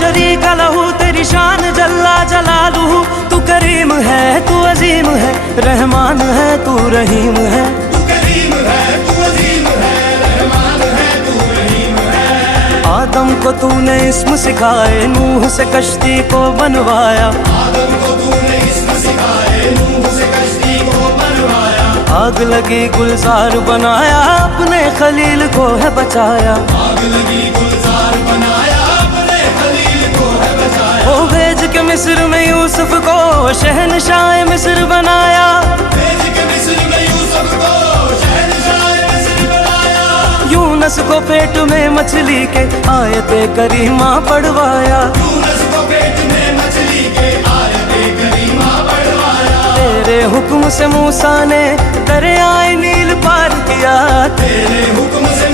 शरीका लहू तेरी शान जल्ला जलालुहु। तू करीम है, तू अजीम है, रहमान है, तू रहीम है। तू करीम है, तू अजीम है, रहमान है, तू रहीम है। आदम को तूने इस्म सिखाए, नूह से कश्ती को बनवाया। आदम को तूने इस्म सिखाए, नूह से कश्ती को बनवाया। आग लगी गुलजार बनाया, अपने खलील को है बचाया। आग लगी गुलजार बनाया, अपने खलील को है बचाया। ओ भेज के मिस्र में यूसुफ को शहनशाह मिस्र बनाया। भेज के मिस्र में यूसुफ को शहंशाह मिस्र बनाया। यूनस को पेट में मछली के आयते करीमा पढ़वाया। यूनुस को पेट में मछली के आयते करीमा पढ़वाया। तेरे हुक्म से मूसा ने दरियाए नील पार किया। तेरे हुक्म से